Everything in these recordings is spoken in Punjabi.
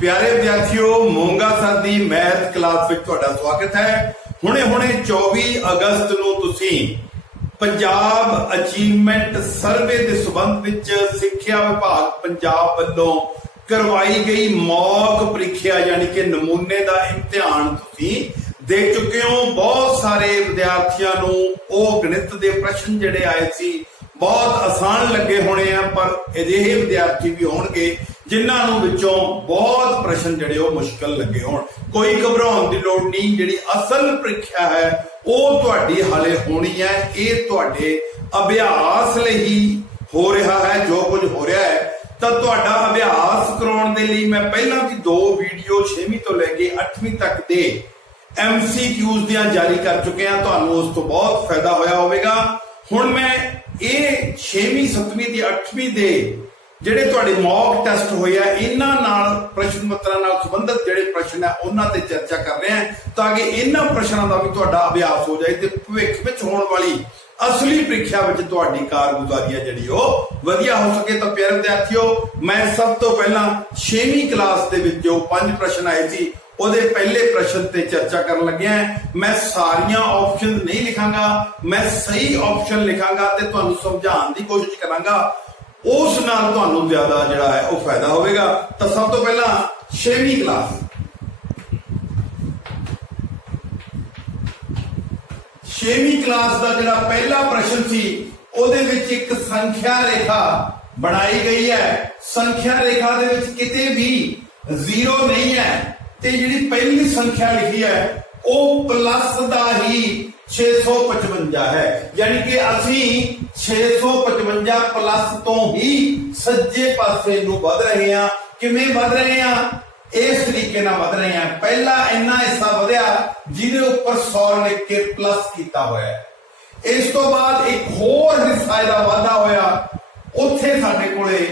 प्यारे विद्यार्थियों मोंगा सर दी मैथ क्लास विच तुहाडा स्वागत है। हुणे 24 अगस्त नूं तुसीं पंजाब अचीवमेंट सर्वे दे संबंध विच सिक्ख्या विभाग पंजाब वल्लों करवाई गई मॉक परीक्षा यानी कि नमूने का इम्तिहान तुसीं दे चुके हो। बहुत सारे विद्यार्थियों नूं ओह गणित के प्रश्न जिहड़े आए सी बहुत आसान लगे होने हैं, पर अजिहे विद्यार्थी भी होणगे जिन्हां विचों बहुत प्रश्न जिहड़े ओह मुश्किल लगे होण। कोई घबराउण दी लोड़ नहीं, जिहड़ी असल परीक्षा है ओह तुहाडी हाले होनी है। ये तुहाडे अभ्यास लई ही हो रहा है। जो कुछ हो रहा है तो तुहाडा अभ्यास कराउण दे लई मैं पहलां भी 2 वीडियो 6वीं तो लैके 8वीं तक दे MCQs दियां जारी कर चुके हैं। तुहानूं उस तो बहुत फायदा होया होवेगा। हुण मैं ये 6वीं 7वीं ते 8वीं दे ਜਿਹੜੇ ਤੁਹਾਡੇ ਮੌਕ ਟੈਸਟ ਹੋਏ ਆ ਇਹਨਾਂ ਨਾਲ ਪ੍ਰਸ਼ਨ ਪੱਤਰਾਂ ਨਾਲ ਸੰਬੰਧਿਤ ਜਿਹੜੇ ਪ੍ਰਸ਼ਨ ਆ ਉਹਨਾਂ ਤੇ ਚਰਚਾ ਕਰ ਰਹੇ ਹਾਂ ਤਾਂ ਕਿ ਇਹਨਾਂ ਪ੍ਰਸ਼ਨਾਂ ਦਾ ਵੀ ਤੁਹਾਡਾ ਅਭਿਆਸ ਹੋ ਜਾਏ ਤੇ ਭਵਿੱਖ ਵਿੱਚ ਹੋਣ ਵਾਲੀ ਅਸਲੀ ਪ੍ਰੀਖਿਆ ਵਿੱਚ ਤੁਹਾਡੀ ਕਾਰਗੁਜ਼ਾਰੀ ਹੈ ਜਿਹੜੀ ਉਹ ਵਧੀਆ ਹੋ ਸਕੇ। ਤਾਂ ਪਿਆਰੇ ਵਿਦਿਆਰਥੀਓ, ਮੈਂ ਸਭ ਤੋਂ ਪਹਿਲਾਂ 6ਵੀਂ ਕਲਾਸ ਦੇ ਵਿੱਚ ਜੋ 5 ਪ੍ਰਸ਼ਨ ਆਏ ਸੀ ਉਹਦੇ ਪਹਿਲੇ ਪ੍ਰਸ਼ਨ ਤੇ ਚਰਚਾ ਕਰਨ ਲੱਗਿਆ। ਮੈਂ ਸਾਰੀਆਂ ਆਪਸ਼ਨ ਨਹੀਂ ਲਿਖਾਂਗਾ, ਮੈਂ ਸਹੀ ਆਪਸ਼ਨ ਲਿਖਾਂਗਾ ਤੇ ਤੁਹਾਨੂੰ ਸਮਝਾਉਣ ਦੀ ਕੋਸ਼ਿਸ਼ ਕਰਾਂਗਾ। ਉਸ ਨਾਲ ਤੁਹਾਨੂੰ ਜ਼ਿਆਦਾ ਜਿਹੜਾ ਹੈ ਉਹ ਫਾਇਦਾ ਹੋਵੇਗਾ। ਤਾਂ ਸਭ ਤੋਂ ਪਹਿਲਾਂ 6ਵੀਂ ਕਲਾਸ 6ਵੀਂ ਕਲਾਸ ਦਾ ਜਿਹੜਾ ਪਹਿਲਾ ਪ੍ਰਸ਼ਨ ਸੀ ਉਹਦੇ ਵਿੱਚ ਇੱਕ ਸੰਖਿਆ ਰੇਖਾ ਬਣਾਈ ਗਈ ਹੈ। ਸੰਖਿਆ ਰੇਖਾ ਦੇ ਵਿੱਚ ਕਿਤੇ ਵੀ 0 ਨਹੀਂ ਹੈ ਤੇ ਜਿਹੜੀ ਪਹਿਲੀ ਸੰਖਿਆ ਲਿਖੀ ਹੈ ਉਹ ਪਲੱਸ ਦਾ ਹੀ 655 है, यानी कि असी 655 प्लस तो ही सज्जे पासे नूं वध रहे हैं। किवें वध रहे हैं? इस तरीके नाल वध रहे हैं। पहला इन्ना हिस्सा वधिया जिहदे उपर 100 लिख के प्लस कीता होया है। इस तो बाद एक होर हिस्सा इहदा वाधा होया, उत्थे साडे कोले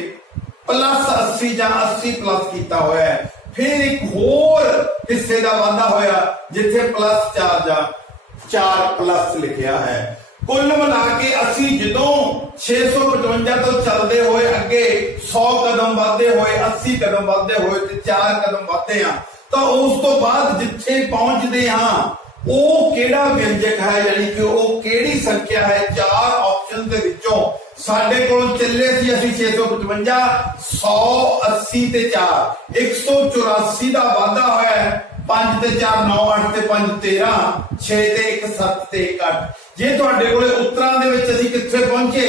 प्लस 80 जां 80 प्लस कीता होया है। फिर एक होर हिस्से दा वाधा होया जिथे प्लस 4 जां 4 प्लस लिखिया है। कुल मिला के असी जदों 655 तो चलते हुए अगे 100 कदम वाधे हुए 80 कदम वाधे हुए ते 4 कदम वाधे हाँ तो उस तो बाद जिथे पहुंचते हाँ वो केड़ा व्यंजक है, यानी कि वो केड़ी संख्या है। 4 ऑप्शन के विचों साडे कोल चले सी असी 655 100 80 ते 4 184 का वाधा होया है। 5 ते 4 9 8 ते 5 13 6 ते 1 7 ते 1 8। जे तुहाडे कोले उत्तरां दे विच असीं कित्थे पहुंचे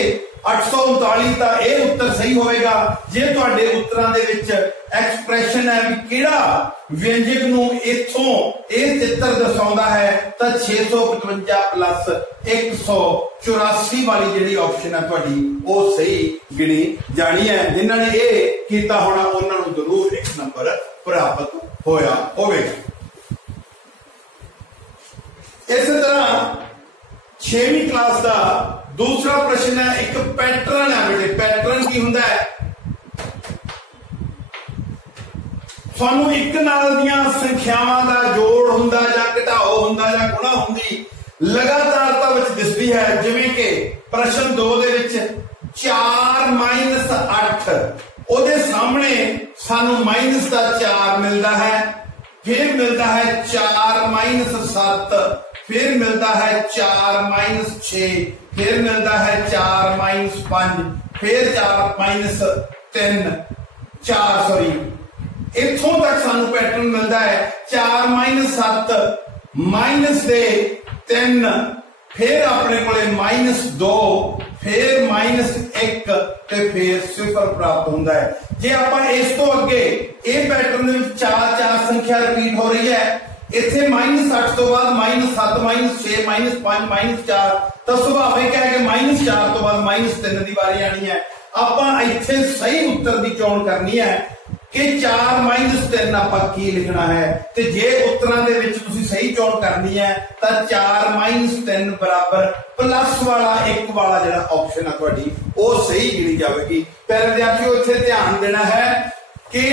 839 ਤਾਂ ਇਹ ਉੱਤਰ ਸਹੀ ਹੋਵੇਗਾ। ਜੇ ਤੁਹਾਡੇ ਉੱਤਰਾਂ ਦੇ ਵਿੱਚ ਐਕਸਪ੍ਰੈਸ਼ਨ ਹੈ ਵੀ ਕਿਹੜਾ ਵਿਅੰਜਕ ਨੂੰ ਇੱਥੋਂ ਇਹ ਚਿੱਤਰ ਦਰਸਾਉਂਦਾ ਹੈ ਤਾਂ 655 ਪਲੱਸ 184 ਵਾਲੀ ਜਿਹੜੀ ਆਪਸ਼ਨ ਹੈ ਤੁਹਾਡੀ ਉਹ ਸਹੀ ਗਿਣੀ ਜਾਣੀ ਹੈ। ਜਿਨ੍ਹਾਂ ਨੇ ਇਹ ਕੀਤਾ ਹੋਣਾ ਉਹਨਾਂ ਨੂੰ ਜ਼ਰੂਰ 1 ਨੰਬਰ ਪ੍ਰਾਪਤ ਹੋਇਆ ਹੋਵੇਗਾ। इस तरह 6वीं क्लास का दूसरा प्रश्न है, एक पैटर्न है बेटे। पैटर्न की हुंदा है? सानू एक नाल दियां संख्यावां दा जोड़ हुंदा जां घटाओ हुंदा जां गुणा हुंदी लगातारता विच दिसदी है। जिवें कि प्रश्न 2 दे विच 4 - 8 ओदे सामने सानू माइनस का 4 मिलता है, फिर मिलता है 4 - 7, फिर मिलता है 4 - 6, फिर मिलता है 4 - 5, फिर 4 - 3 4 सॉरी इथों तक सानू पैटर्न मिलता है 4 - 7 -3, फिर अपने कोले -2, फिर -1 ते फिर 0 प्राप्त होता है। जे आपां इस तो अगे ये पैटर्न में 4 संख्या रिपीट हो रही है, इथे -8 तो बाद -7 -6 -5 -4 तो सुभाविक है कि -4 तो बाद -3 की बारी आनी है। आपां इथे सही उत्तर की चोण करनी है कि 4 - 3 आपां की लिखना है ते जे उत्तरां दे विच तुसीं सही चोण करनी है तो 4 - 3 बराबर प्लस वाला 1 वाला जिहड़ा ऑप्शन है तुहाडी वो सही गिणी जाएगी। प्यारे विद्यार्थियों, इत्थे ध्यान देना है कि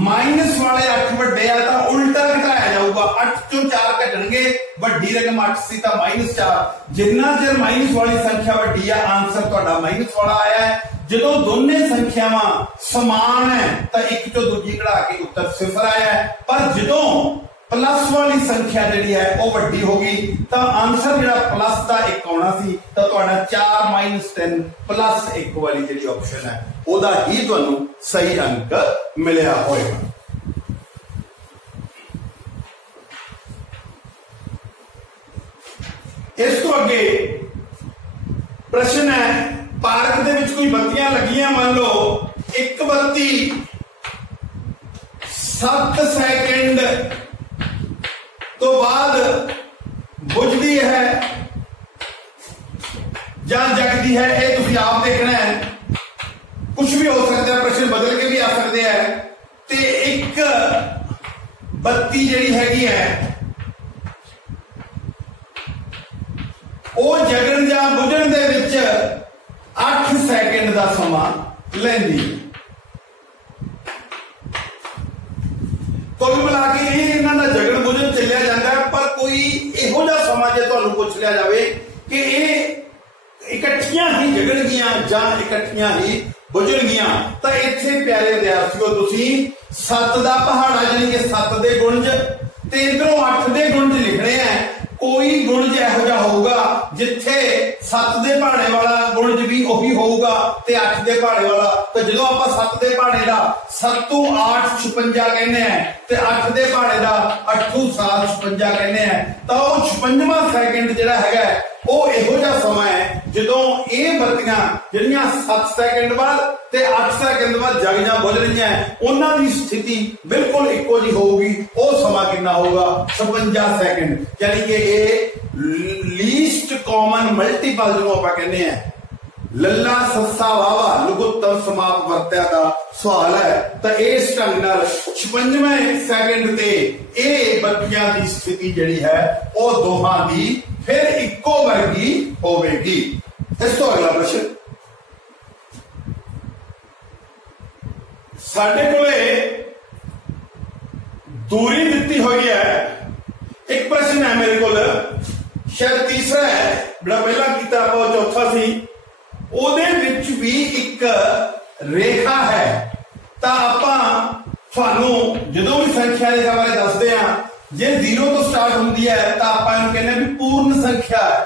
माइनस वाले 8 ਵੱਡੇ ਆ ਤਾਂ उल्टा घटाया जाऊगा। 8 चों 4 घटणगे, ਵੱਡੀ रकम 8 सी ਤਾਂ -4। जिन्ना चिर माइनस वाली संख्या ਵੱਡੀ ਆ आंसर ਤੁਹਾਡਾ माइनस वाला आया है। ਜਦੋਂ ਦੋਨੇ ਸੰਖਿਆਵਾਂ ਸਮਾਨ ਹੈ ਤਾਂ ਇੱਕ ਚੋਂ ਦੂਜੀ ਕਢਾ ਕੇ ਉੱਤਰ 0 ਆਇਆ ਹੈ। ਪਰ ਜਦੋਂ प्लस वाली संख्या जी है वह वड्डी होगी तो आंसर जो प्लस का 1 आना सी तो 4 - 10 प्लस 1 वाली जी ऑप्शन है वह ही तुहानू सही अंक मिलया होएगा। इस तो अगे प्रश्न है पार्क दे विच कोई बत्तियां लगियां मान लो एक बत्ती 7 सेकंड तो बाद बुझदी है या जगदी है ये तुसीं आप देखना है। कुछ भी हो सकता है प्रश्न बदल के भी आ सकते हैं। ते एक बत्ती जिहड़ी हैगी है वो जगण या बुझण दे विच 8 सेकंड का समा लैंदी है। कुल मिला के इन्हां दा जगण बुझण चलिया जाता है पर कोई इहो जिहा समा जे तुहानूं पुछ लिया जाए कि ये इकट्ठियां ही जगणगियां जां इकट्ठियां ही बुझणगियां तां इत्थे प्यारे विद्यार्थियों तुसीं 7 दा पहाड़ा यानी कि 7 दे गुणज ते इधरों 8 दे गुणज लिखने हैं। कोई गुणज इहो जिहा होगा जिथे 7 दे पहाड़े वाला गुणज भी उही होगा ते 8 दे पहाड़े वाला तो जो आप 7 दे पहाड़े का 7 × 8 = 56 कहने हैं ते 8 दे पहाड़े का 8 × 7 = 56 कहने हैं तो 56वां सेकंड जिहड़ा हैगा वो इहो जिहा समा है जदों ये बत्तियां जिहड़ियां 7 सेकंड बाद ते 8 सेकंड बाद जग जां बुझ रहीआं उन्हां दी स्थिति बिल्कुल इक्को जी होगी। वो समा कितना होगा 56 सेकंड यानी कि ये लीस्ट कॉमन मल्टीपल जो आप कहने हैं लल्ला सस्सा वावा लघुत्तम समाप वरत्या का सवाल है तो इस ढंग नाल 56वें सेकंड ते ये बत्तियां दी स्थिति जिहड़ी है वो दोहां दी फिर इक्को वर्गी होवेगी। इस तो अगला प्रश्न साडे कोले दूरी दिती हुई है। एक प्रश्न है मेरे को शायद तीसरा है बड़ा पहला किया आप चौथा सी ਉਹਦੇ ਵਿੱਚ ਵੀ ਇੱਕ ਰੇਖਾ ਹੈ ਤਾਂ ਆਪਾਂ ਤੁਹਾਨੂੰ ਜਦੋਂ ਵੀ ਸੰਖਿਆ ਰੇਖਾ ਬਾਰੇ ਦੱਸਦੇ ਆ ਜੇ 0 ਤੋਂ ਸਟਾਰਟ ਹੁੰਦੀ ਹੈ ਤਾਂ ਆਪਾਂ ਇਹਨੂੰ ਕਹਿੰਦੇ ਆ ਵੀ ਪੂਰਨ ਸੰਖਿਆ ਹੈ।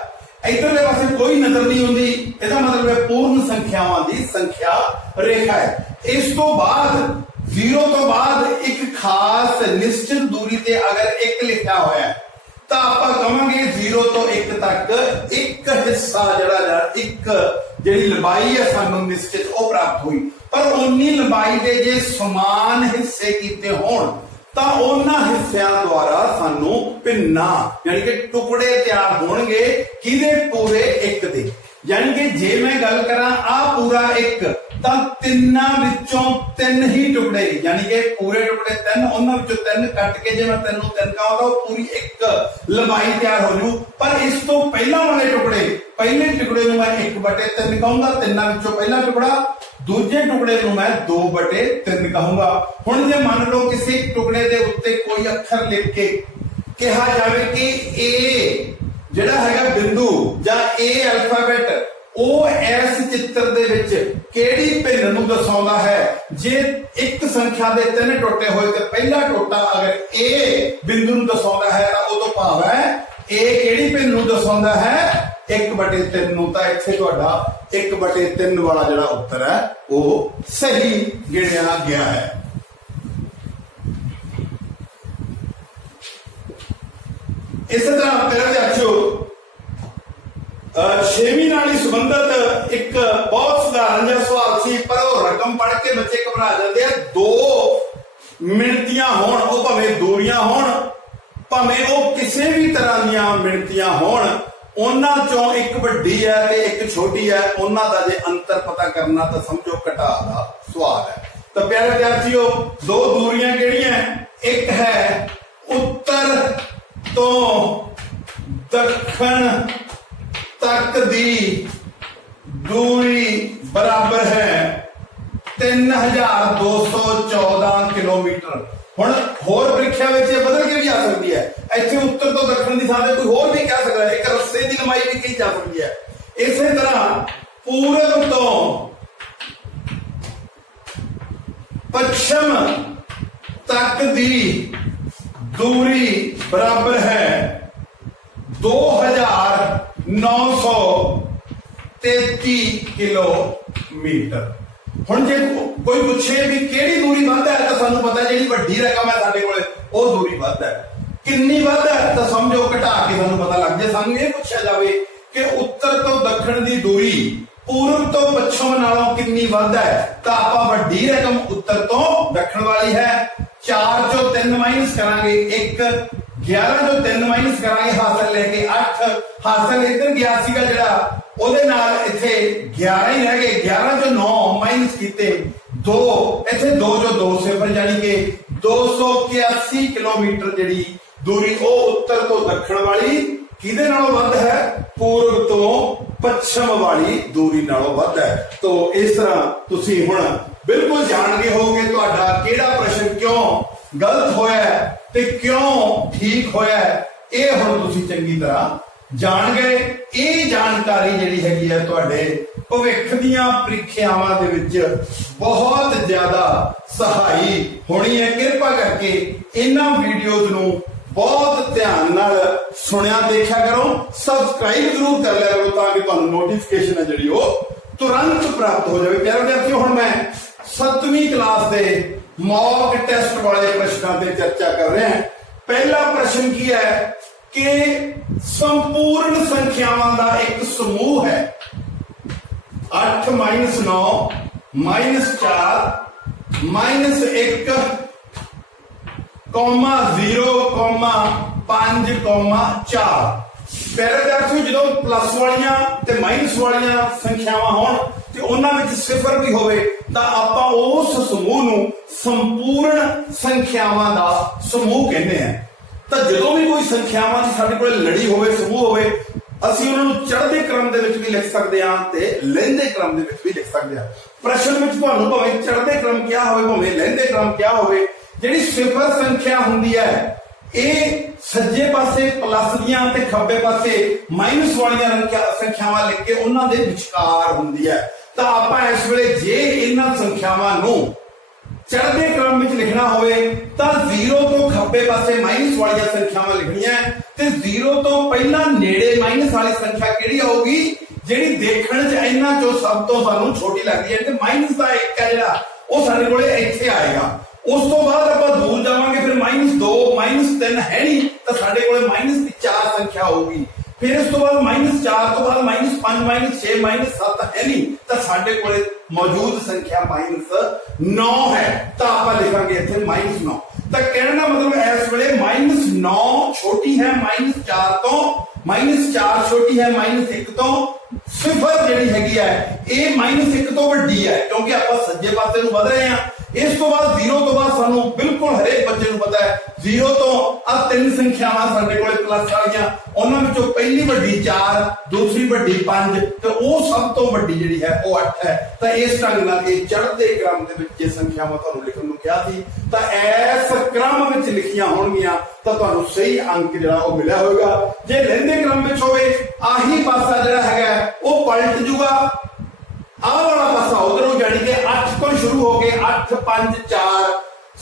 ਇਧਰਲੇ ਪਾਸੇ ਕੋਈ ਨਜ਼ਰ ਨਹੀਂ ਹੁੰਦੀ ਇਹਦਾ ਮਤਲਬ ਹੈ ਪੂਰਨ ਸੰਖਿਆਵਾਂ ਦੀ ਸੰਖਿਆ ਰੇਖਾ ਹੈ। ਇਸ ਤੋਂ ਬਾਅਦ 0 ਤੋਂ ਬਾਅਦ ਇੱਕ ਖਾਸ ਨਿਸ਼ਚਿਤ ਦੂਰੀ ਤੇ ਅਗਰ 1 ਲਿਖਿਆ ਹੋਇਆ ਹੈ ਤਾਂ ਆਪਾਂ ਕਹਾਂਗੇ 0 ਤੋਂ 1 ਤੱਕ ਇੱਕ ਹਿੱਸਾ ਜਿਹੜਾ ਇੱਕ ਜਿਹੜੀ ਲੰਬਾਈ ਹੈ ਸਾਨੂੰ ਨਿਸ਼ਚਿਤ ਉਹ ਪ੍ਰਾਪਤ ਹੋਈ ਪਰ ਉਨੀ ਲੰਬਾਈ ਦੇ ਜੇ ਸਮਾਨ ਹਿੱਸੇ ਕੀਤੇ ਹੋਣ ਤਾਂ ਉਹਨਾਂ ਹਿੱਸਿਆਂ ਦੁਆਰਾ ਸਾਨੂੰ ਭਿੰਨਾ ਯਾਨੀ ਕਿ ਟੁਕੜੇ ਤਿਆਰ ਹੋਣਗੇ ਕਿਹਦੇ ਪੂਰੇ 1 ਦੇ। यानी कि जे मैं गल करा आ पूरा 1 तो तिन्ना विचों 3 ही टुकड़े यानी कि पूरे टुकड़े 3 उन्हां विचों 3 कट के जे मैं 3 नूं 3 कहांगा पूरी 1 लंबाई तैयार हो जू। पर इस तो पहला वाले टुकड़े पहले टुकड़े नूं मैं 1/3 कहूंगा तिन्ना विचों पहला टुकड़ा दूजे टुकड़े नूं मैं 2/3 कहूंगा। हुण जे मान लो किसी टुकड़े दे उत्ते कोई अक्षर लिख के कहा जावे कि ए ਜਿਹੜਾ ਹੈਗਾ ਬਿੰਦੂ ਜਾਂ ਇਹ ਅਲਫਾਬੈਟ ਉਹ ਇਸ ਚਿੱਤਰ ਦੇ ਵਿੱਚ ਕਿਹੜੀ ਭਿੰਨ ਨੂੰ ਦਰਸਾਉਂਦਾ ਹੈ। ਜੇ ਇੱਕ ਸੰਖਿਆ ਦੇ 3 ਟੋਟੇ ਹੋਏ ਤੇ ਪਹਿਲਾ ਟੋਟਾ ਅਗਰ ਇਹ ਬਿੰਦੂ ਨੂੰ ਦਰਸਾਉਂਦਾ ਹੈ ਤਾਂ ਉਹ ਤੋਂ ਭਾਵ ਹੈ ਇਹ ਕਿਹੜੀ ਭਿੰਨ ਨੂੰ ਦਰਸਾਉਂਦਾ ਹੈ 1/3 ਨੂੰ। ਤਾਂ ਇੱਥੇ ਤੁਹਾਡਾ 1/3 ਵਾਲਾ ਜਿਹੜਾ ਉੱਤਰ ਹੈ ਉਹ ਸਹੀ ਗਿਣਿਆ ਗਿਆ ਹੈ। इस तरह मेरे विद्यार्थियों 6वीं नाल संबंधित एक बहुत साधारण जिहा सवाल सी पर वो रकम पढ़ के बच्चे घबरा जाते हैं। 2 मिणतियां होण वो भावें दूरियां होण भावें वो किसी भी तरह दीयां मिणतियां होण उन्हां चों एक वड्डी है ते एक छोटी है उन्हां दा जे अंतर पता करना तो समझो घटा दा सवाल है। तो प्यारे विद्यार्थियों 2 दूरियां किहड़ियां एक है उत्तर तो दक्षिण तक दी दूरी बराबर है 3214 किलोमीटर। हुण होर परीक्षा में बदल के भी आ सकती है इत्थे उत्तर तो दक्षिण की थां ते कोई होर भी कह सकता है एक रस्ते की लंबाई भी कही जा सकती है। इसी तरह पूरब तो पश्चिम तक दी दूरी बराबर है 2933 किलोमीटर। हुण जे कोई पूछे भी केड़ी दूरी वध है, तो सानू पता है जिहड़ी वड्डी रकम है साडे कोले वो दूरी वध है। किन्नी वध है तो समझो घटा के सानू पता लग जाए। सानू ये पूछा जाए कि उत्तर तो दक्षिण दी दूरी पूर्व तो पश्चिम नालों किन्नी वध है, तो आपां वड्डी रकम उत्तर तो दक्षिण वाली है। 4 चो 3 माइनस करांगे 1, 11 चो 3 माइनस करांगे हासिल लेके 8। हासिल इधर गया सीगा जिहड़ा ਉਹਦੇ ਨਾਲ ਇੱਥੇ 11 ਹੀ ਰਹਿ ਗਏ। 11 ਚੋਂ 9 ਮਾਈਨਸ ਕੀਤੇ 2, ਇੱਥੇ 2 ਚੋਂ 2 ਸਿਫਰ, ਯਾਨੀ ਕਿ 281 ਕਿਲੋਮੀਟਰ ਜਿਹੜੀ ਦੂਰੀ ਉਹ ਉੱਤਰ ਤੋਂ ਦੱਖਣ ਵਾਲੀ ਕਿਹਦੇ ਨਾਲੋਂ ਵੱਧ ਹੈ? ਪੂਰਬ ਤੋਂ ਪੱਛਮ ਵਾਲੀ ਦੂਰੀ ਨਾਲੋਂ ਵੱਧ ਹੈ। तो ਇਸ ਤਰ੍ਹਾਂ ਤੁਸੀਂ ਹੁਣ ਬਿਲਕੁਲ ਜਾਣ ਗਏ ਹੋਗੇ ਤੁਹਾਡਾ ਕਿਹੜਾ ਪ੍ਰਸ਼ਨ ਕਿਉਂ ਗਲਤ ਹੋਇਆ ਤੇ ਕਿਉਂ ਠੀਕ ਹੋਇਆ, ਇਹ ਹੁਣ ਤੁਸੀਂ ਚੰਗੀ ਤਰ੍ਹਾਂ जान गए। ये जानकारी जिहड़ी हैगी है तुहाडे भविख दीआं प्रीखियावां दे विच बहुत ज्यादा सहाई होनी है। किरपा करके इन्हां वीडियोज़ नूं बहुत ध्यान नाल सुनिया देखा करो, सबसक्राइब जरूर कर लिया करो ताकि तुहानूं नोटिफिकेशन है जिहड़ी वो तुरंत प्राप्त हो जाए। प्यारे विद्यार्थियों, हुण मैं 7वीं क्लास के मॉक टेस्ट वाले प्रश्नों की चर्चा कर रहे हैं। पहला प्रश्न की है कि संपूर्ण संख्यावां का एक समूह है 8 - 9 - 4 - 1, 0, 5, 4। पहले विद्यार्थियों जो प्लस वालियां ते माइनस वालियां संख्यावां होण ते उन्हां विच सिफर भी होवे तां आपां उस समूह नूं संपूर्ण संख्यावां दा समूह कहंदे हैं। ਤਾਂ ਜਦੋਂ ਵੀ ਕੋਈ ਸੰਖਿਆਵਾਂ ਦੀ ਸਾਡੇ ਕੋਲ ਲੜੀ ਹੋਵੇ, ਸਮੂਹ ਹੋਵੇ, ਅਸੀਂ ਉਹਨਾਂ ਨੂੰ ਚੜ੍ਹਦੇ ਕ੍ਰਮ ਦੇ ਵਿੱਚ ਵੀ ਲਿਖ ਸਕਦੇ ਹਾਂ ਤੇ ਲਹਿੰਦੇ ਕ੍ਰਮ ਦੇ ਵਿੱਚ ਵੀ ਲਿਖ ਸਕਦੇ ਹਾਂ। ਪ੍ਰਸ਼ਨ ਵਿੱਚ ਤੁਹਾਨੂੰ ਭਾਵੇਂ ਚੜ੍ਹਦੇ ਕ੍ਰਮ ਕਿਹਾ ਹੋਵੇ ਭਾਵੇਂ ਲਹਿੰਦੇ ਕ੍ਰਮ ਕਿਹਾ ਹੋਵੇ, ਜਿਹੜੀ ਸਿਫਰ ਸੰਖਿਆ ਹੁੰਦੀ ਹੈ ਇਹ ਸੱਜੇ ਪਾਸੇ ਪਲੱਸ ਦੀਆਂ ਤੇ ਖੱਬੇ ਪਾਸੇ ਮਾਈਨਸ ਵਾਲੀਆਂ ਸੰਖਿਆਵਾਂ ਲਿਖ ਕੇ ਉਹਨਾਂ ਦੇ ਵਿਚਕਾਰ ਹੁੰਦੀ ਹੈ। ਤਾਂ ਆਪਾਂ ਇਸ ਵੇਲੇ ਜੇ ਇਹਨਾਂ ਸੰਖਿਆਵਾਂ ਨੂੰ चढ़ते क्रम में लिखना होवे तां 0 तो खब्बे पासे माइनस वाली संख्यावां लिखणियां ते 0 तो पहला नेड़े माइनस वाली संख्या किहड़ी आऊगी जिहड़ी देखण च इन्हां चों सब तो सानूं छोटी लगदी है। ते माइनस दा 1 है जिहड़ा ਉਹ ਸਾਡੇ ਕੋਲੇ ਇੱਥੇ ਆਏਗਾ। ਉਸ ਤੋਂ ਬਾਅਦ ਆਪਾਂ ਦੂਰ ਜਾਵਾਂਗੇ, ਫਿਰ -2 -3 ਹੈ ਨਹੀਂ ਤਾਂ ਸਾਡੇ ਕੋਲੇ ਮਾਈਨਸ ਦੀ 4 ਸੰਖਿਆ ਹੋਊਗੀ। फिर इस तो बाद -4 तो बाद -5 -6 -7 है नहीं तो साडे कोले मौजूद संख्या -9 है। तो आप लिखांगे इत्थे -9। तो कहने का मतलब इस वेले -9 छोटी है -4 तो, -4 छोटी है -1 तो, सिफर जिहड़ी हैगी है ये -1 तो वड्डी है क्योंकि आप सज्जे पासे नूं वध रहे हैं। इस तो बाद 0 तो बाद सानू बिल्कुल हरेक बच्चे नूं पता है 0 तो आ 3 संख्यावां साडे कोले प्लस वालियां, उन्हां विचों पहली वड्डी 4, दूसरी वड्डी 5 ते वो सब तो वड्डी जिहड़ी है वो 8 है। तो इस ढंग नाल ये चढ़दे क्रम दे विच जे संख्यावां तुहानूं लिखण नूं किहा सी तां इस क्रम विच लिखियां होणगीਆਂ ਤਾਂ ਤੁਹਾਨੂੰ सही अंक ਜਿਹੜਾ ਉਹ ਮਿਲਿਆ ਹੋਵੇਗਾ। ਜੇ ਲਹਿੰਦੇ क्रम ਵਿੱਚ ਹੋਵੇ ਆਹੀ ਪਾਸਾ ਜਿਹੜਾ ਹੈਗਾ ਉਹ ਪਲਟ ਜੂਗਾ, ਆਹ ਵਾਲਾ ਪਾਸਾ ਉਧਰੋਂ, ਜਾਨੀ ਕਿ 8 ਤੋਂ ਸ਼ੁਰੂ ਹੋ ਕੇ 8 5 4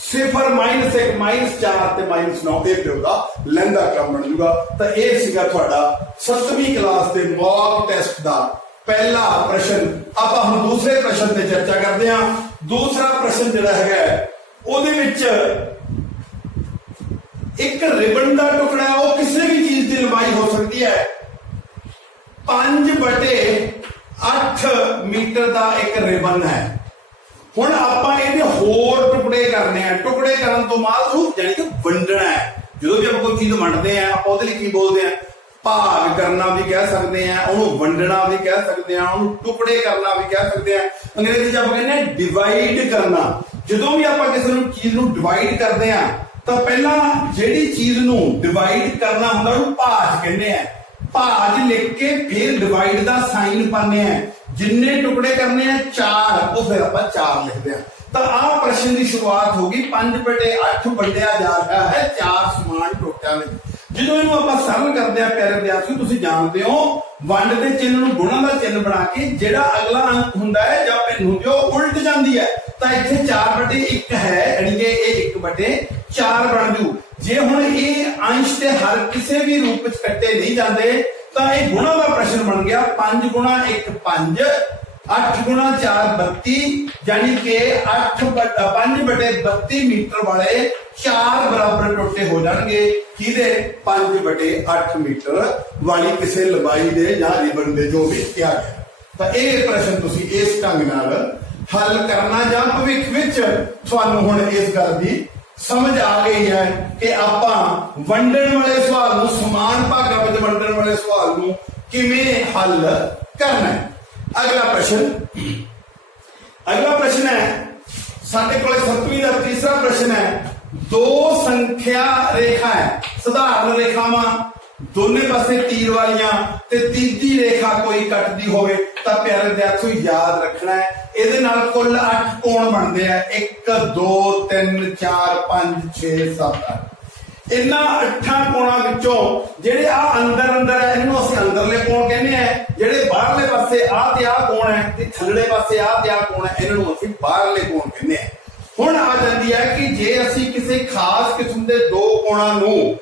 0 -1 -4 ਤੇ -9 ਇਹ ਫਿਰ ਉਹਦਾ ਲਹਿੰਦਾ क्रम ਬਣ ਜੂਗਾ। ਤਾਂ ਇਹ ਸੀਗਾ ਤੁਹਾਡਾ 7ਵੀਂ ਕਲਾਸ ਦੇ ਮੌਕ ਟੈਸਟ ਦਾ ਪਹਿਲਾ ਪ੍ਰਸ਼ਨ। ਆਪਾਂ ਹੁਣ ਦੂਸਰੇ ਪ੍ਰਸ਼ਨ ਤੇ ਚਰਚਾ ਕਰਦੇ ਹਾਂ। ਦੂਸਰਾ ਪ੍ਰਸ਼ਨ ਜਿਹੜਾ ਹੈਗਾ ਉਹਦੇ ਵਿੱਚ एक रिबन का टुकड़ा है, वो किसी भी चीज की लंबाई हो सकती है 5/8 मीटर का एक रिबन है। हुण आपां इहदे होर टुकड़े करने हैं। टुकड़े करन तो बाद यानी कि वंडना है। जो भी आप कोई चीज वंडते हैं आप उहदे लई की बोलते हैं, भाग करना भी कह सकते हैं, उन्होंने वंडना भी कह सकते हैं, उन्होंने टुकड़े करना भी कह सकते हैं। अंग्रेजी च आपां कहने डिवाइड करना। जो भी आपां किसी चीज नूं डिवाइड करते हैं तो पहला जिहड़ी चीज नूं डिवाइड करना हुंदा उहनूं भाज कहंदे आ। भाज लिख के फिर डिवाइड दा साइन पाने हैं। जिन्ने टुकड़े करने हैं 4 वो फिर आपां 4 लिखते हैं। तो आ प्रश्न की शुरुआत होगी 5/8 वंडिया जा रहा है 4 समान टोटियां में। जो इनू आपां सरल करते हैं प्यारे विद्यार्थियों, तुसीं जानते हो वंड दे चिन्ह नूं गुणा दा चिन्ह बना के जिहड़ा अगला अंक हुंदा है जां भिन्न हुंदी है उल्ट जांदी है। ਤਾਂ ਇੱਥੇ 4/1 ਹੈ, ਯਾਨੀ ਕਿ ਇਹ 1/4 ਬਣ ਜੂ। ਜੇ ਹੁਣ ਇਹ ਅੰਸ਼ ਤੇ ਹਰ ਕਿਸੇ ਵੀ ਰੂਪ ਵਿੱਚ ਕੱਟੇ ਨਹੀਂ ਜਾਂਦੇ ਤਾਂ ਇਹ ਗੁਣਾ ਦਾ ਪ੍ਰਸ਼ਨ ਬਣ ਗਿਆ। 5 ਗੁਣਾ 1 5, 8 ਗੁਣਾ 4 32, यानी कि 5/32 मीटर वाले 4 बराबर टोटे हो जाएंगे किदे 5/8 मीटर वाली किसी लंबाई दे या रिबन दे जो भी किया गया। तो यह प्रश्न तुसी इस ढंग नाल हल करना या भविख विच तुहानू हुण इस गल दी समझ आ गई है कि आपां वंडण वाले सवाल नू समान भागां विच वंडण वाले सवाल नू किवें हल करना है। अगला प्रश्न है साडे कोले 7वीं का तीसरा प्रश्न है। दो संख्या रेखा है, साधारण रेखावां दोने पासे तीर वालियां ते तीजी रेखा कोई कटदी होवे तां प्यारे विद्यार्थियों याद रखना है इहदे नाल कुल 8 कोण बनदे आ। 1 2 3 4 5 6 7 8 इन्हां 8 कोणां विचों ਜਿਹੜੇ ਆ ਅੰਦਰ ਅੰਦਰ ਹੈ ਇਹਨੂੰ ਅਸੀਂ ਅੰਦਰਲੇ ਕੋਣ ਕਹਿੰਦੇ ਆ। ਜਿਹੜੇ ਬਾਹਰਲੇ ਪਾਸੇ ਆ ਤੇ ਆ ਕੋਣ ਹੈ ਤੇ ਥੱਲੜੇ ਪਾਸੇ ਆ ਤੇ ਆ ਕੋਣ ਹੈ ਇਹਨਾਂ ਨੂੰ ਅਸੀਂ ਬਾਹਰਲੇ ਕੋਣ ਕਹਿੰਦੇ ਆ। ਹੁਣ ਆ ਜਾਂਦੀ ਹੈ ਕਿ ਜੇ ਅਸੀਂ ਕਿਸੇ ਖਾਸ ਕਿਸਮ ਦੇ ਦੋ ਕੋਣਾਂ ਨੂੰ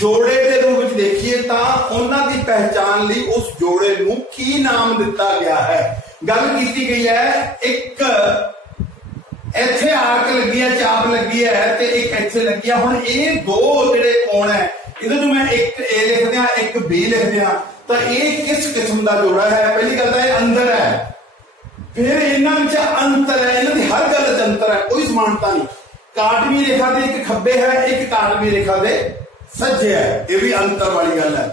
ਜੋੜੇ ਦੇ ਰੂਪ ਵਿੱਚ ਦੇਖੀਏ ਤਾਂ ਉਹਨਾਂ ਦੀ ਪਹਿਚਾਣ ਲਈ ਉਸ ਜੋੜੇ ਨੂੰ ਕੀ ਨਾਮ ਦਿੱਤਾ ਗਿਆ ਹੈ। ਗੱਲ ਕੀਤੀ ਗਈ ਹੈ ਇੱਕ ਇੱਥੇ ਆਰਕ ਲੱਗੀ ਹੈ, ਚਾਪ ਲੱਗੀ ਹੈ ਤੇ ਇੱਕ ਇੱਥੇ ਲੱਗੀ ਹੈ। ਹੁਣ ਇਹ ਦੋ ਜਿਹੜੇ ਕੋਣ ਹੈ ਇਹਦੇ ਨੂੰ मैं एक ए लिख दिया एक बी लिख दिया तो ये किस किस्म का जोड़ा है। पहली गल तो ये अंदर है, फिर इन्होंने अंतर है, इन्हों की हर गल अंतर है, कोई समानता नहीं। काटवी रेखा दे एक खब्बे है, एक काटवी रेखा दे सज्जे है, ये भी अंतर वाली गल है।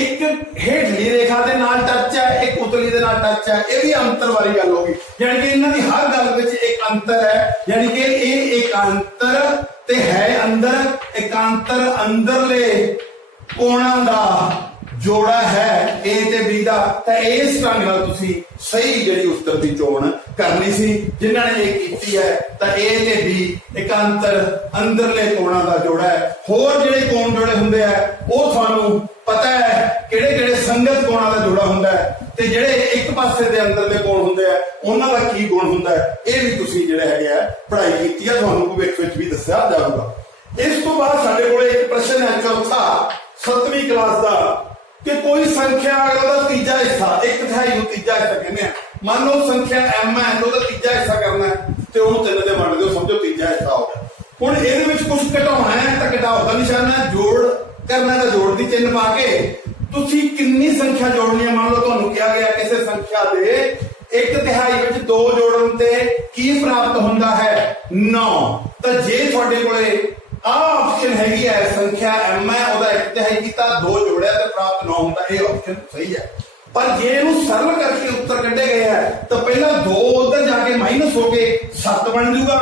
एक हेठली रेखा दे नाल टच है, एक उतली दे नाल टच है, ये भी अंतर वाली गल होगी। यानी कि इन्हों की हर गल विच एक अंतर है, यानी कि ये एकांतर ते है अंदर एकांतर अंदरले कोणां दा जोड़ा है ए ते बी दा। तां इस ढंग नाल तुसीं सही जिहड़ी उत्तर दी चोण करनी सी। जिन्हां ने ये कीती है तां ए ते बी एकांतर अंदरले कोणां दा जोड़ा है। होर जिहड़े कोण जोड़े हुंदे आ ओह तुहानूं पता है किहड़े किहड़े संगत कोणां दा जोड़ा हुंदा है ते जिहड़े एक पासे दे अंदरले कोण हुंदे आ उन्हां दा की गुण हुंदा है ਇਹ ਵੀ ਤੁਸੀਂ ਜਿਹੜੇ ਹੈਗੇ ਆ ਪੜ੍ਹਾਈ ਕੀਤੀ ਆ, ਤੁਹਾਨੂੰ ਭਵਿੱਖ ਵਿੱਚ ਵੀ ਦੱਸਿਆ ਜਾਊਗਾ। ਇਸ ਤੋਂ ਬਾਅਦ ਸਾਡੇ ਕੋਲ ਇੱਕ ਪ੍ਰਸ਼ਨ ਹੈ ਚੌਥਾ 7ਵੀਂ ਕਲਾਸ ਦਾ ਕਿ ਕੋਈ ਸੰਖਿਆ ਉਹਦਾ ਤੀਜਾ ਹਿੱਸਾ 1/3 ਨੂੰ ਤੀਜਾ ਹਿੱਸਾ ਕਹਿੰਦੇ ਆ। ਮੰਨ ਲਓ ਸੰਖਿਆ m ਹੈ ਉਹਦਾ ਤੀਜਾ ਹਿੱਸਾ ਕਰਨਾ ਹੈ ਤੇ ਉਹਨੂੰ 3 ਦੇ ਵੰਡ ਦਿਓ, ਸਮਝੋ ਤੀਜਾ ਹਿੱਸਾ ਹੋ ਗਿਆ। ਹੁਣ ਇਹਦੇ ਵਿੱਚ ਕੁਝ ਘਟਾਉਣਾ ਹੈ ਤਾਂ ਘਟਾਓ ਦਾ ਨਿਸ਼ਾਨ ਹੈ, ਜੋੜ ਕਰਨਾ ਤਾਂ ਜੋੜ ਦੀ ਚਿੰਨ੍ਹ ਪਾ ਕੇ ਤੁਸੀਂ ਕਿੰਨੀ ਸੰਖਿਆ ਜੋੜਨੀ ਹੈ। ਮੰਨ ਲਓ ਤੁਹਾਨੂੰ ਕਿਹਾ ਗਿਆ ਕਿਸੇ ਸੰਖਿਆ ਦੇ 1/3 ਵਿੱਚ 2 जोड़न ते की प्राप्त होता है 9। तो जे तुहाडे कोले आ ऑप्शन हैगी है संख्या m है ओदा 1/3 कीता 2 जोड़िया ते प्राप्त 9 होता, ये ऑप्शन सही है। पर जे इहनूं सरल करके उत्तर कढे गए है तो पहला 2 उधर जाके माइनस हो के 7 बन जूगा।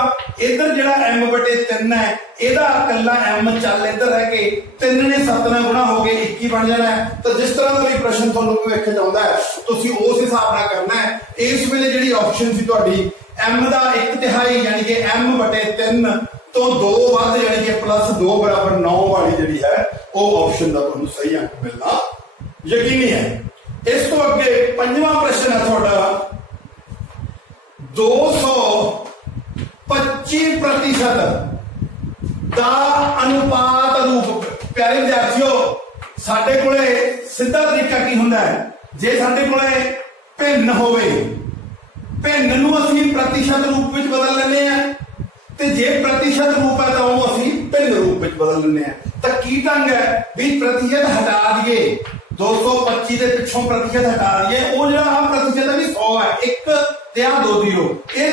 इधर जिहड़ा m/3 है ਇਹਦਾ ਕੱਲਾ m ਚੱਲ ਇੱਧਰ ਹੈ ਕਿ 3 ਨੇ 7 ਨਾਲ ਗੁਣਾ ਹੋ ਕੇ 21 ਬਣ ਜਾਣਾ ਹੈ। ਤਾਂ ਜਿਸ ਤਰ੍ਹਾਂ ਦਾ ਵੀ ਪ੍ਰਸ਼ਨ ਤੁਹਾਨੂੰ ਭਵਿੱਖ ਚਾਹੁੰਦਾ ਹੈ ਤੁਸੀਂ ਉਸ ਹਿਸਾਬ ਨਾਲ ਕਰਨਾ ਹੈ। ਇਸ ਵੇਲੇ ਜਿਹੜੀ ਆਪਸ਼ਨ ਸੀ ਤੁਹਾਡੀ m ਦਾ 1/3 ਯਾਨੀ ਕਿ m/3 ਤੋਂ 2 ਵੱਧ ਯਾਨੀ ਕਿ +2 = 9 ਵਾਲੀ ਜਿਹੜੀ ਹੈ ਉਹ ਆਪਸ਼ਨ ਦਾ ਤੁਹਾਨੂੰ ਸਹੀ ਅੰਕ ਮਿਲਣਾ ਯਕੀਨੀ ਹੈ। ਇਸ ਤੋਂ ਅੱਗੇ 5ਵਾਂ ਪ੍ਰਸ਼ਨ ਹੈ ਤੁਹਾਡਾ 225% ਦਾ ਅਨੁਪਾਤ ਰੂਪ। ਪਿਆਰੇ ਵਿਦਿਆਰਥੀਓ ਸਾਡੇ ਕੋਲੇ ਸਿੱਧਾ ਤਰੀਕਾ ਕੀ ਹੁੰਦਾ ਹੈ, ਜੇ ਸਾਡੇ ਕੋਲੇ ਭਿੰਨ ਹੋਵੇ ਭਿੰਨ ਨੂੰ ਅਸੀਂ ਪ੍ਰਤੀਸ਼ਤ ਰੂਪ ਵਿੱਚ ਬਦਲ ਲੈਂਦੇ ਆ ਤੇ ਜੇ ਪ੍ਰਤੀਸ਼ਤ ਰੂਪ ਹੈ ਤਾਂ ਉਹਨੂੰ ਅਸੀਂ ਭਿੰਨ ਰੂਪ ਵਿੱਚ ਬਦਲ ਲੈਂਦੇ ਆ। ਤਾਂ ਕੀ ਢੰਗ ਹੈ ਵੀ ਪ੍ਰਤੀਸ਼ਤ ਹਟਾ ਦਈਏ, 225 ਦੇ ਪਿੱਛੋਂ ਪ੍ਰਤੀਸ਼ਤ ਹਟਾ ਦਈਏ, ਉਹ ਜਿਹੜਾ ਆ ਪ੍ਰਤੀਸ਼ਤ ਹੈ ਵੀ 100 ਹੈ, 1 ਤੇ ਆ 2 0 ਇਹ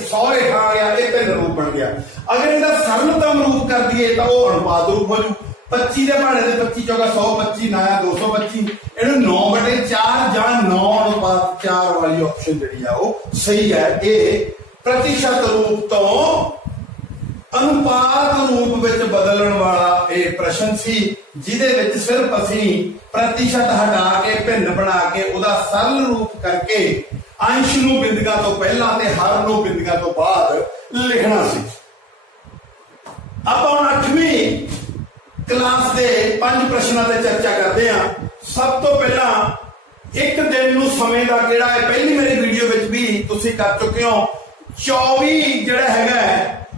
100 ਰੇਖਾ ਆ ਗਿਆ, ਇਹ ਭਿੰਨ ਰੂਪ ਬਣ ਗਿਆ। ਅਗਰ ਇਹਦਾ ਸਰਲਤਮ ਰੂਪ ਕਰ ਦਈਏ ਤਾਂ ਉਹ ਅਨੁਪਾਤ ਰੂਪ ਹੋ ਜੂ। 25 ਦੇ ਭਾੜੇ ਦੇ 25 ਚੌਗਾ 125 ਨਾ 225, ਇਹਨੂੰ 9/4 ਜਾਂ 9:4 ਵਾਲੀ ਆਪਸ਼ਨ ਜਿਹੜੀ ਆ ਉਹ ਸਹੀ ਹੈ। ਇਹ ਪ੍ਰਤੀਸ਼ਤ ਰੂਪ ਤੋਂ ਅਨੁਪਾਤ ਰੂਪ ਵਿੱਚ ਬਦਲਣ ਵਾਲਾ ਇਹ ਪ੍ਰਸ਼ਨ ਸੀ ਜਿਹਦੇ ਵਿੱਚ ਸਿਰਫ ਅਸੀਂ ਪ੍ਰਤੀਸ਼ਤ ਹਟਾ ਕੇ ਭਿੰਨ ਬਣਾ ਕੇ ਉਹਦਾ ਸਰਲ ਰੂਪ ਕਰਕੇ ਅੰਸ਼ ਨੂੰ ਬਿੰਦੀਆਂ ਤੋਂ ਪਹਿਲਾਂ ਤੇ ਹਰ ਨੂੰ ਬਿੰਦੀਆਂ ਤੋਂ ਬਾਅਦ ਲਿਖਣਾ ਸੀ। ਆਪਾਂ ਹੁਣ 8ਵੀਂ ਕਲਾਸ ਦੇ 5 ਪ੍ਰਸ਼ਨਾਂ ਤੇ ਚਰਚਾ ਕਰਦੇ ਹਾਂ। ਸਭ ਤੋਂ ਪਹਿਲਾਂ ਇੱਕ ਦਿਨ ਨੂੰ ਸਮੇਂ ਦਾ ਕਿਹੜਾ ਹੈ, ਪਹਿਲੀ ਮੇਰੀ ਵੀਡੀਓ ਵਿੱਚ ਵੀ ਤੁਸੀਂ ਕਰ ਚੁੱਕੇ ਹੋ। 24 ਜਿਹੜਾ ਹੈਗਾ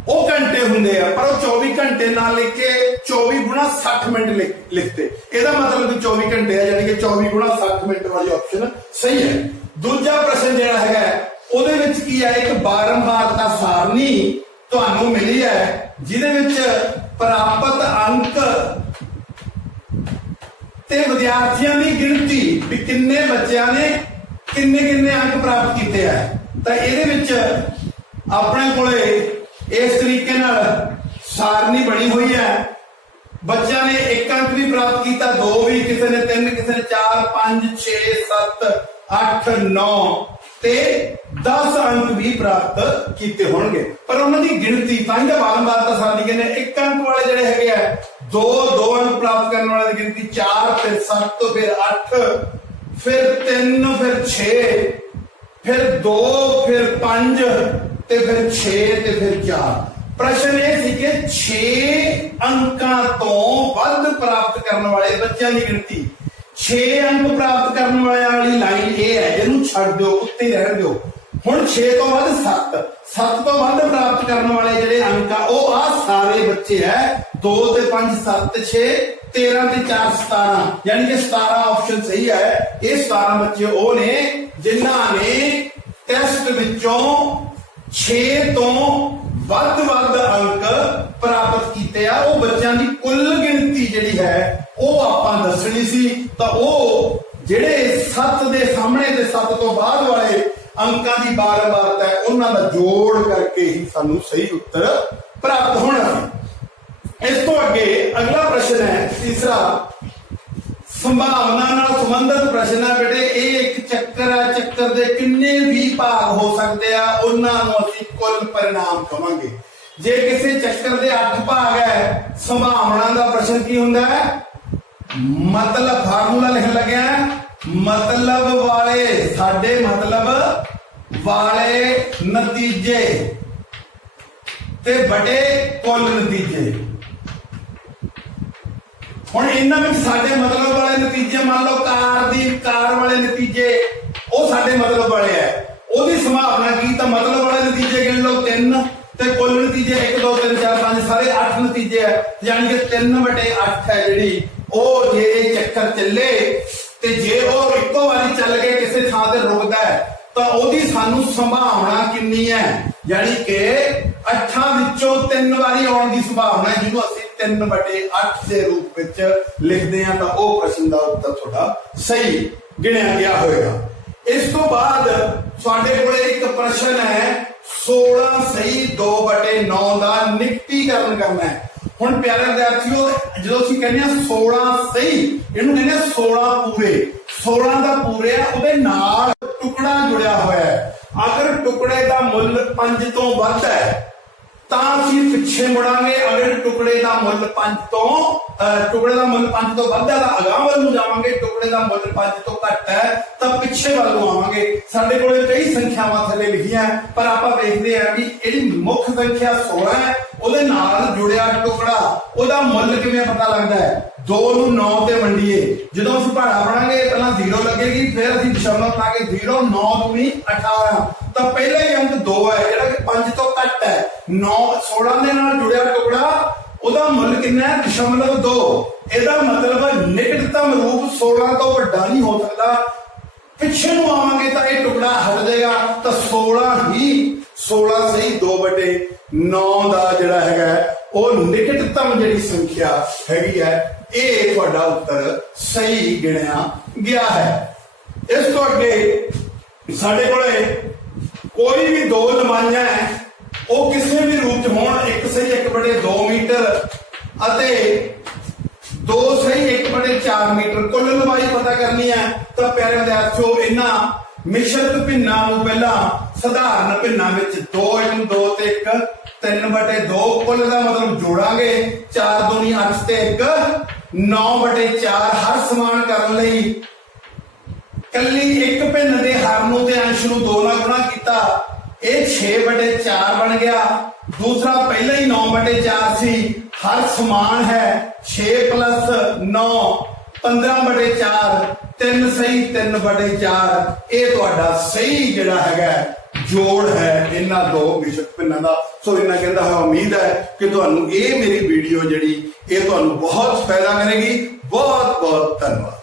ਉਹ ਘੰਟੇ ਹੁੰਦੇ ਆ, ਪਰ ਉਹ 24 ਘੰਟੇ ਨਾਲ ਲਿਖ ਕੇ 24 ਗੁਣਾ 60 ਮਿੰਟ ਲਿਖਤੇ। ਇਹਦਾ ਮਤਲਬ ਵੀ 24 ਘੰਟੇ ਹੈ, ਯਾਨੀ ਕਿ 24 ਗੁਣਾ 60 ਮਿੰਟ ਵਾਲੀ ਆਪਸ਼ਨ ਸਹੀ ਹੈ। ਦੂਜਾ ਪ੍ਰਸ਼ਨ ਜਿਹੜਾ ਹੈਗਾ ਉਹਦੇ ਵਿੱਚ ਕੀ ਹੈ, ਇੱਕ ਬਾਰੰਬਾਰਤਾ ਸਾਰਣੀ ਤੁਹਾਨੂੰ ਮਿਲੀ ਹੈ ਜਿਹਦੇ ਵਿੱਚ ਪ੍ਰਾਪਤ ਅੰਕ ਤੇ ਵਿਦਿਆਰਥੀਆਂ ਦੀ ਗਿਣਤੀ ਵੀ ਕਿੰਨੇ ਬੱਚਿਆਂ ਨੇ ਕਿੰਨੇ ਅੰਕ ਪ੍ਰਾਪਤ ਕੀਤੇ ਆ। ਤਾਂ ਇਹਦੇ ਵਿੱਚ ਆਪਣੇ ਕੋਲੇ ਇਸ ਤਰੀਕੇ ਨਾਲ ਸਾਰਣੀ ਬਣੀ ਹੋਈ ਹੈ। ਬੱਚਿਆਂ ਨੇ 1 ਅੰਕ ਵੀ ਪ੍ਰਾਪਤ ਕੀਤਾ, 2 ਵੀ, ਕਿਸੇ ਨੇ 3, ਕਿਸੇ ਨੇ 4, 5, 6, 7, 8, 9 ਤੇ 10 ਅੰਕ ਵੀ ਪ੍ਰਾਪਤ ਕੀਤੇ ਹੋਣਗੇ। ਪਰ ਉਹਨਾਂ ਦੀ ਗਿਣਤੀ ਤਾਂ ਹੀ ਤਾਂ ਬਾਰੰਬਾਰਤਾ ਸਾਰਣੀ ਕਹਿੰਦੇ। 1 ਅੰਕ ਵਾਲੇ ਜਿਹੜੇ ਹੈਗੇ ਆ, 2 ਅੰਕ ਪ੍ਰਾਪਤ ਕਰਨ ਵਾਲੇ ਦੀ ਗਿਣਤੀ 4, ਫਿਰ 7, ਫਿਰ 8, ਫਿਰ 3, ਫਿਰ 6, ਫਿਰ 2, ਫਿਰ 5 ਤੇ ਫਿਰ 6 ਤੇ ਫਿਰ 4। ਪ੍ਰਸ਼ਨ ਇਹ ਸੀ ਕਿ 6 ਅੰਕਾਂ ਤੋਂ ਵੱਧ ਪ੍ਰਾਪਤ ਕਰਨ ਵਾਲੇ ਬੱਚਿਆਂ ਦੀ ਗਿਣਤੀ। 6 ਅੰਕ ਪ੍ਰਾਪਤ ਕਰਨ ਵਾਲੀ ਲਾਈਨ ਇਹ ਹੈ, ਇਹਨੂੰ ਛੱਡ ਦਿਓ, ਉੱਤੇ ਰਹਿਣ ਦਿਓ। ਹੁਣ 6 ਤੋਂ ਵੱਧ 7 ਤੋਂ ਵੱਧ ਪ੍ਰਾਪਤ ਕਰਨ ਵਾਲੇ ਜਿਹੜੇ ਅੰਕ ਆ ਉਹ ਆ ਸਾਰੇ ਬੱਚੇ ਹੈ। 2 ਤੇ 5 7 ਤੇ 6 13 ਤੇ 4 17, ਯਾਨੀ ਕਿ 17 ਆਪਸ਼ਨ ਸਹੀ ਹੈ। ਇਹ 17 ਬੱਚੇ ਉਹ ਨੇ ਜਿਨ੍ਹਾਂ ਨੇ ਟੈਸਟ ਵਿੱਚੋਂ 6 ਤੋਂ ਵੱਧ ਅੰਕ ਪ੍ਰਾਪਤ ਕੀਤੇ ਆ। ਉਹ ਬੱਚਿਆਂ ਦੀ ਕੁੱਲ ਗਿਣਤੀ ਜਿਹੜੀ ਹੈ ਉਹ ਆਪਾਂ ਦੱਸਣੀ ਸੀ। ਤਾਂ ਉਹ ਜਿਹੜੇ 7 ਦੇ ਸਾਹਮਣੇ ਤੇ 7 ਤੋਂ ਬਾਅਦ ਵਾਲੇ ਅੰਕਾਂ ਦੀ ਬਾਰੰਬਾਰਤਾ ਹੈ ਉਹਨਾਂ ਦਾ ਜੋੜ ਕਰਕੇ ਹੀ ਸਾਨੂੰ ਸਹੀ ਉੱਤਰ ਪ੍ਰਾਪਤ ਹੋਣਾ ਸੀ। ਇਸ ਤੋਂ ਅੱਗੇ ਅਗਲਾ ਪ੍ਰਸ਼ਨ ਹੈ ਤੀਸਰਾ, ਸੰਭਾਵਨਾ ਨਾਲ ਸੰਬੰਧਿਤ ਪ੍ਰਸ਼ਨ ਹੈ ਬੇਟੇ। ਇਹ ਇੱਕ ਚੱਕਰ ਹੈ, ਚੱਕਰ ਦੇ ਕਿੰਨੇ ਵੀ ਭਾਗ ਹੋ ਸਕਦੇ ਆ ਉਹਨਾਂ ਨੂੰ ਅਸੀਂ ਕੁੱਲ ਪਰਿਣਾਮ ਕਵਾਂਗੇ। ਜੇ ਕਿਸੇ ਚੱਕਰ ਦੇ 8 ਭਾਗ ਹੈ, ਸੰਭਾਵਨਾ ਦਾ ਪ੍ਰਸ਼ਨ ਕੀ ਹੁੰਦਾ ਹੈ? ਮਤਲਬ ਫਾਰਮੂਲਾ ਲਿਖਣ ਲੱਗਿਆ, ਮਤਲਬ ਵਾਲੇ, ਸਾਡੇ ਮਤਲਬ ਵਾਲੇ ਨਤੀਜੇ ਤੇ ਬਟੇ ਕੁੱਲ ਨਤੀਜੇ। ਹੁਣ ਇਹਨਾਂ ਵਿੱਚ ਸਾਡੇ ਮਤਲਬ ਵਾਲੇ ਨਤੀਜੇ, ਮੰਨ ਲਓ ਕਾਰ ਵਾਲੇ ਨਤੀਜੇ ਉਹ ਸਾਡੇ ਮਤਲਬ ਵਾਲੇ ਹੈ, ਉਹਦੀ ਸੰਭਾਵਨਾ ਕੀ? ਤਾਂ ਮਤਲਬ ਵਾਲੇ ਨਤੀਜੇ ਗਿਣ ਲਓ 3 ਤੇ ਕੁੱਲ ਨਤੀਜੇ 1 2 3 4 5 ਸਾਰੇ 8 ਨਤੀਜੇ ਹੈ, ਯਾਨੀ ਕਿ 3/8 ਹੈ ਜਿਹੜੀ ਉਹ। ਜੇ ਇਹ ਚੱਕਰ ਚੱਲੇ ਤੇ ਜੇ ਉਹ ਇੱਕੋ ਵਾਰੀ ਚੱਲ ਕੇ ਕਿਸੇ ਥਾਂ ਤੇ ਰੁਕਦਾ ਹੈ ਤਾਂ ਉਹਦੀ ਸਾਨੂੰ ਸੰਭਾਵਨਾ ਕਿੰਨੀ ਹੈ? ਯਾਨੀ ਕਿ 8 ਵਿੱਚੋਂ 3 ਵਾਰੀ ਆਉਣ ਦੀ ਸੰਭਾਵਨਾ ਹੈ, ਜਿਹਨੂੰ ਅਸੀਂ 3/8 ਦੇ ਰੂਪ ਵਿੱਚ ਲਿਖਦੇ ਹਾਂ। ਤਾਂ ਉਹ ਪ੍ਰਸ਼ਨ ਦਾ ਉੱਤਰ ਤੁਹਾਡਾ ਸਹੀ ਗਿਣਿਆ ਗਿਆ ਹੋਵੇਗਾ। ਇਸ ਤੋਂ ਬਾਅਦ ਸਾਡੇ ਕੋਲੇ ਇੱਕ ਪ੍ਰਸ਼ਨ ਹੈ 16 ਸਹੀ 2/9 ਦਾ ਨਿਕਟੀਕਰਨ ਕਰਨਾ ਹੈ। ਹੁਣ ਪਿਆਰੇ ਵਿਦਿਆਰਥੀਓ, ਜਦੋਂ ਅਸੀਂ ਕਹਿੰਦੇ ਹਾਂ 16 ਸਹੀ, ਇਹਨੂੰ ਕਹਿੰਦੇ ਆ 16 ਪੂਰੇ। 16 ਦਾ ਪੂਰੇ ਆ, ਉਹਦੇ ਨਾਲ ਟੁਕੜਾ ਜੁੜਿਆ ਹੋਇਆ ਹੈ। ਅਗਰ ਟੁਕੜੇ ਦਾ ਮੁੱਲ 5 ਤੋਂ ਵੱਧ ਹੈ ਤਾਂ ਅਸੀਂ ਪਿੱਛੇ ਮੁੜਾਂਗੇ। ਅਗਰ ਟੁਕੜੇ ਦਾ ਮੁੱਲ 5 ਤੋਂ ਵੱਧ ਹੈ ਤਾਂ ਅਗਾਂਹ ਵੱਲ ਨੂੰ ਜਾਵਾਂਗੇ। ਟੁਕੜੇ ਦਾ ਮੁੱਲ 5 ਤੋਂ ਘੱਟ ਹੈ ਤਾਂ ਪਿੱਛੇ ਵੱਲ ਨੂੰ ਆਵਾਂਗੇ। ਸਾਡੇ ਕੋਲੇ ਕਈ ਸੰਖਿਆਵਾਂ ਥੱਲੇ ਲਿਖੀਆਂ, ਪਰ ਆਪਾਂ ਵੇਖਦੇ ਹਾਂ ਵੀ ਜਿਹੜੀ ਮੁੱਖ ਸੰਖਿਆ 16 ਹੈ, ਉਹਦੇ ਨਾਲ ਜੁੜਿਆ ਟੁਕੜਾ, ਉਹਦਾ ਮੁੱਲ ਕਿਵੇਂ ਪਤਾ ਲੱਗਦਾ ਹੈ? 2 ਨੂੰ 9 ਤੇ ਵੰਡੀਏ। ਜਦੋਂ ਅਸੀਂ ਪਹਾੜਾ ਬਣਾਂਗੇ ਪਹਿਲਾਂ 0 ਲੱਗੇਗੀ, ਫਿਰ ਅਸੀਂ ਦਸ਼ਮਲਵ ਲਾ ਕੇ 0 9 ਦੂਣੀ 18, ਤਾਂ ਪਹਿਲਾ ਹੀ ਅੰਕ 2 ਹੈ ਜਿਹੜਾ ਕਿ 5 ਤੋਂ ਘੱਟ ਹੈ। 16 ਦੇ ਨਾਲ ਜੁੜਿਆ ਟੁਕੜਾ, ਉਹਦਾ ਮੁੱਲ ਕਿੰਨਾ ਹੈ? .2। ਇਹਦਾ ਮਤਲਬ ਨਿਕਟਤਮ ਰੂਪ 16 ਤੋਂ ਵੱਡਾ ਨਹੀਂ ਹੋ ਸਕਦਾ। ਪਿੱਛੇ ਨੂੰ ਆਵਾਂਗੇ ਤਾਂ ਇਹ ਟੁਕੜਾ ਹਟ ਜਾਏਗਾ। ਤਾਂ 16 ਸਹੀ 2/9 ਦਾ ਜਿਹੜਾ ਹੈਗਾ ਉਹ ਨਿਕਟਤਮ ਜਿਹੜੀ ਸੰਖਿਆ ਹੈਗੀ ਹੈ। ਇਹ ਤੁਹਾਡਾ ਉੱਤਰ ਸਹੀ ਗਿਣਿਆ ਗਿਆ ਹੈ। ਇਸ ਤੋਂ ਅੱਗੇ ਸਾਡੇ ਕੋਲੇ ਕੋਈ ਵੀ 2 ਲੰਬਾਈਆਂ ਹੈ, ਉਹ ਕਿਸੇ ਵੀ ਰੂਪ ਚ ਹੋਣ। 1 ਸਹੀ 1/2 ਮੀਟਰ ਅਤੇ 2 ਸਹੀ 1/4 ਮੀਟਰ। ਕੁੱਲ ਲੰਬਾਈ ਪਤਾ ਕਰਨੀ ਹੈ। ਤਾਂ ਪਿਆਰੇ ਵਿਦਿਆਰਥੀਓ, ਇਹਨਾਂ ਮਿਸ਼ਰਤ ਭਿੰਨਾਂ ਨੂੰ ਪਹਿਲਾਂ ਸਧਾਰਨ ਭਿੰਨਾਂ ਵਿੱਚ 2 2 ਤੇ 1 3/2, ਕੁੱਲ ਦਾ ਮਤਲਬ ਜੋੜਾਂਗੇ। 4 ਦੂਣੀ 8 ਤੇ 1 9/4। ਹਰ ਸਮਾਨ ਕਰਨ ਲਈ ਕੱਲੀ ਇੱਕ ਭਿੰਨ ਦੇ ਹਰ ਨੂੰ ਤੇ ਅੰਸ਼ ਨੂੰ 2 ਨਾਲ ਗੁਣਾ ਕੀਤਾ, ਇਹ 6/4 ਬਣ ਗਿਆ। ਦੂਸਰਾ ਪਹਿਲਾਂ ਹੀ 9/4 ਸੀ, ਹਰ ਸਮਾਨ ਹੈ। 6 + 9 15/4, 3 ਸਹੀ 3/4। ਇਹ ਤੁਹਾਡਾ ਸਹੀ ਜਿਹੜਾ ਹੈਗਾ ਜੋੜ ਹੈ ਇਹਨਾਂ ਦੋ ਮਿਸ਼ਕ ਪਿੰਨਾਂ ਦਾ। ਸੋ ਇਹਨਾਂ ਕਹਿੰਦਾ ਹੈ ਉਮੀਦ ਹੈ ਕਿ ਤੁਹਾਨੂੰ ਇਹ ਮੇਰੀ ਵੀਡੀਓ ਜਿਹੜੀ ਇਹ ਤੁਹਾਨੂੰ ਬਹੁਤ ਫਾਇਦਾ ਕਰੇਗੀ। ਬਹੁਤ ਬਹੁਤ ਧੰਨਵਾਦ।